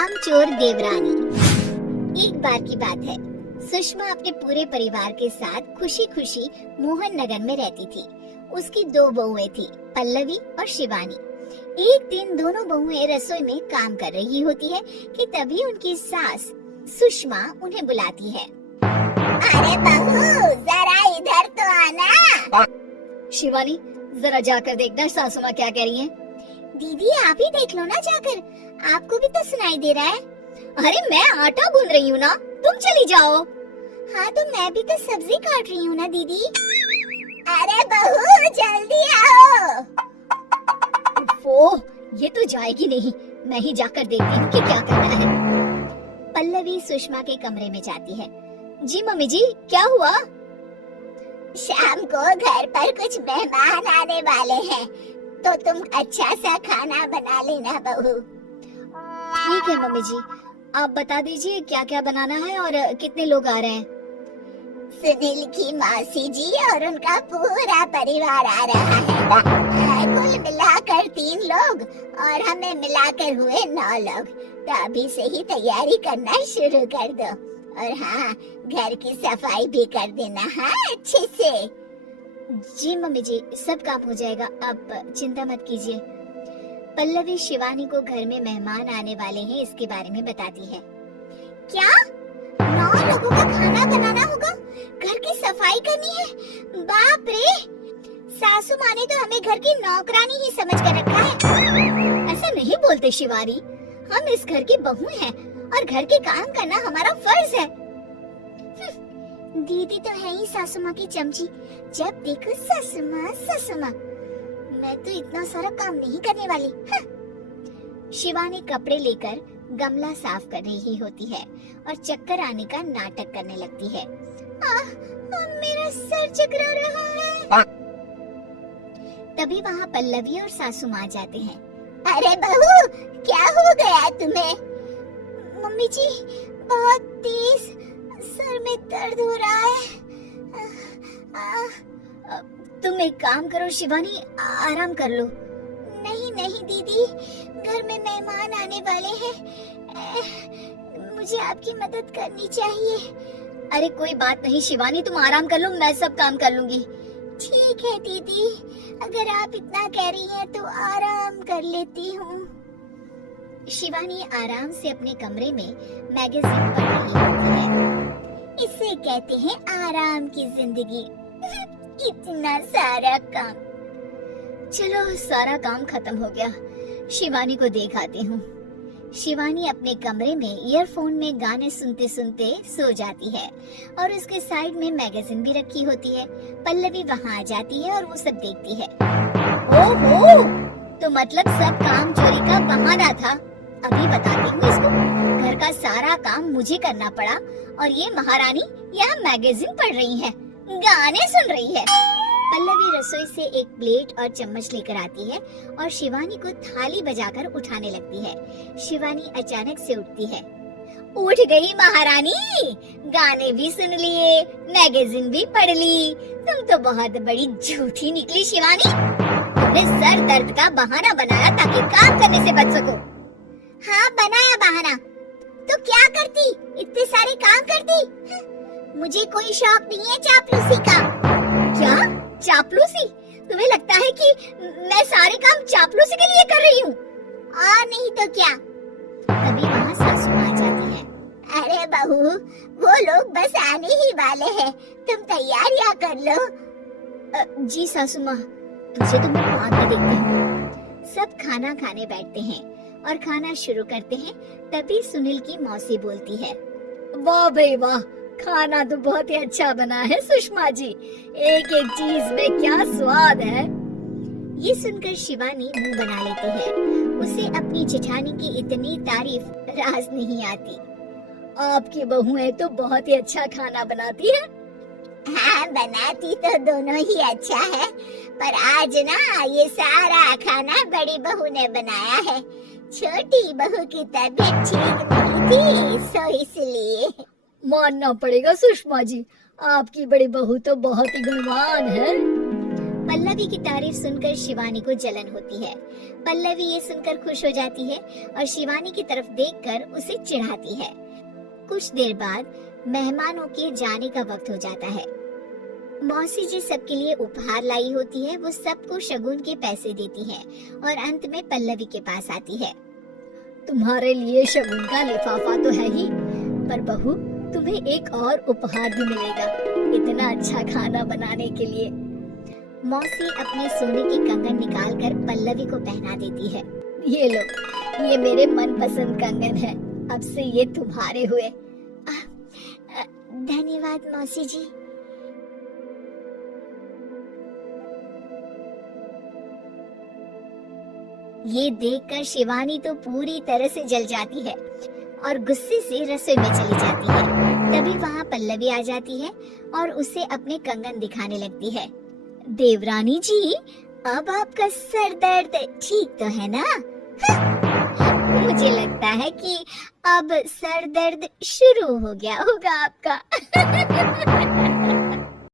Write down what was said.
कामचोर देवरानी। एक बार की बात है, सुषमा अपने पूरे परिवार के साथ खुशी खुशी मोहन नगर में रहती थी। उसकी दो बहुएं थी, पल्लवी और शिवानी। एक दिन दोनों बहुएं रसोई में काम कर रही होती है कि तभी उनकी सास सुषमा उन्हें बुलाती है। अरे बहू, जरा इधर तो आना। शिवानी, जरा जाकर देखना सासू माँ क्या कह रही हैं। दीदी आप ही देख लो ना जाकर, आपको भी तो सुनाई दे रहा है। अरे मैं आटा गूंद रही हूँ ना, तुम चली जाओ। हाँ तो मैं भी तो सब्जी काट रही हूँ ना दीदी। अरे बहू जल्दी आओ। ओह, ये तो जाएगी नहीं, मैं ही जाकर देखती हूँ कि क्या करना है। पल्लवी सुषमा के कमरे में जाती है। जी मम्मी जी, क्या हुआ? शाम को घर पर कुछ मेहमान आने वाले हैं, तो तुम अच्छा सा खाना बना लेना बहू। ठीक है मम्मी जी, आप बता दीजिए क्या क्या बनाना है और कितने लोग आ रहे हैं। सुनील की मौसी जी और उनका पूरा परिवार आ रहा है। कुल मिलाकर 3 लोग और हमें मिलाकर हुए 9 लोग। तो अभी से ही तैयारी करना शुरू कर दो। और हाँ, घर की सफाई भी कर देना। हाँ, अच्छे से। जी मम्मी जी, सब काम हो जाएगा, आप चिंता मत कीजिए। पल्लवी शिवानी को घर में मेहमान आने वाले हैं इसके बारे में बताती है। क्या 9 लोगों का खाना बनाना होगा, घर की सफाई करनी है? बाप रे, सासू माँ ने तो हमें घर की नौकरानी ही समझ कर रखा है। ऐसा नहीं बोलते शिवानी, हम इस घर की बहू हैं और घर के काम करना हमारा फर्ज है। दीदी तो है ही सासू माँ की चमची, जब देखो सासू माँ सासू माँ। मैं तो इतना सारा काम नहीं करने वाली। हाँ। शिवानी कपड़े लेकर गमला साफ कर रही होती है और चक्कर आने का नाटक करने लगती है। मेरा सर चकरा रहा है। तभी वहाँ पल्लवी और सासू माँ जाते हैं। अरे बहू, क्या हो गया तुम्हें? मम्मी जी, बहुत तेज सर में दर्द हो रहा है। तुम एक काम करो शिवानी, आराम कर लो। नहीं नहीं दीदी, घर में मेहमान आने वाले हैं, मुझे आपकी मदद करनी चाहिए। अरे कोई बात नहीं शिवानी, तुम आराम कर लो, मैं सब काम कर लूंगी। ठीक है दीदी, अगर आप इतना कह रही हैं तो आराम कर लेती हूँ। शिवानी आराम से अपने कमरे में मैगजीन पढ़ रही होती है। इसे कहते हैं आराम की जिंदगी। इतना सारा काम। चलो, सारा काम खत्म हो गया, शिवानी को देख आती हूँ। शिवानी अपने कमरे में ईयरफोन में गाने सुनते सुनते सो जाती है और उसके साइड में मैगजीन भी रखी होती है। पल्लवी वहाँ आ जाती है और वो सब देखती है। ओहो, तो मतलब सब काम चोरी का बहाना था। अभी बताती हूँ इसको। घर का सारा काम मुझे करना पड़ा और ये महारानी यहाँ मैगजीन पढ़ रही है, गाने सुन रही है। पल्लवी रसोई से एक प्लेट और चम्मच लेकर आती है और शिवानी को थाली बजाकर उठाने लगती है। शिवानी अचानक से उठती है। उठ गई महारानी, गाने भी सुन लिए, मैगजीन भी पढ़ ली। तुम तो बहुत बड़ी झूठी निकली शिवानी। तुमने सर दर्द का बहाना बनाया ताकि काम करने से बच सको। हाँ, बनाया बहाना। तो क्या करती, इतने सारे काम करती। मुझे कोई शौक नहीं है चापलूसी का। क्या चापलूसी? तुम्हें लगता है कि मैं सारे काम चापलूसी के लिए कर रही हूँ? और नहीं तो क्या। तभी वहाँ सासू आ जाती है। अरे बहू, वो लोग बस आने ही वाले हैं, तुम तैयारियां कर लो। जी सासू माँ, तुझे तो मैं बाद में देखती हूँ। सब खाना खाने बैठते हैं और खाना शुरू करते हैं। तभी सुनील की मौसी बोलती है। वाह भाई वाह, खाना तो बहुत ही अच्छा बना है सुषमा जी, एक एक चीज में क्या स्वाद है। ये सुनकर शिवानी मुंह बना लेती है। उसे अपनी जेठानी की इतनी तारीफ राज नहीं आती। आपकी बहुएं तो बहुत ही अच्छा खाना बनाती है। हाँ, बनाती तो दोनों ही अच्छा है, पर आज ना ये सारा खाना बड़ी बहू ने बनाया है। छोटी बहू की तबीयत ठीक नहीं थी, सो इसलिए। मानना पड़ेगा सुषमा जी, आपकी बड़ी बहू तो बहुत ही गुणवान है। पल्लवी की तारीफ सुनकर शिवानी को जलन होती है। पल्लवी ये सुनकर खुश हो जाती है और शिवानी की तरफ देखकर उसे चिढ़ाती है। कुछ देर बाद मेहमानों के जाने का वक्त हो जाता है। मौसी जी सबके लिए उपहार लाई होती है। वो सबको शगुन के पैसे देती है और अंत में पल्लवी के पास आती है। तुम्हारे लिए शगुन का लिफाफा तो है ही, पर बहू तुम्हें एक और उपहार भी मिलेगा इतना अच्छा खाना बनाने के लिए। मौसी अपने सोने के कंगन निकालकर पल्लवी को पहना देती है। ये लो, ये मेरे मनपसंद कंगन है, अब से ये तुम्हारे हुए। धन्यवाद मौसी जी। ये देखकर शिवानी तो पूरी तरह से जल जाती है और गुस्से से रसोई में चली जाती है। तभी वहाँ पल्लवी आ जाती है और उसे अपने कंगन दिखाने लगती है। देवरानी जी, अब आपका सर दर्द ठीक तो है ना? मुझे लगता है कि अब सर दर्द शुरू हो गया होगा आपका।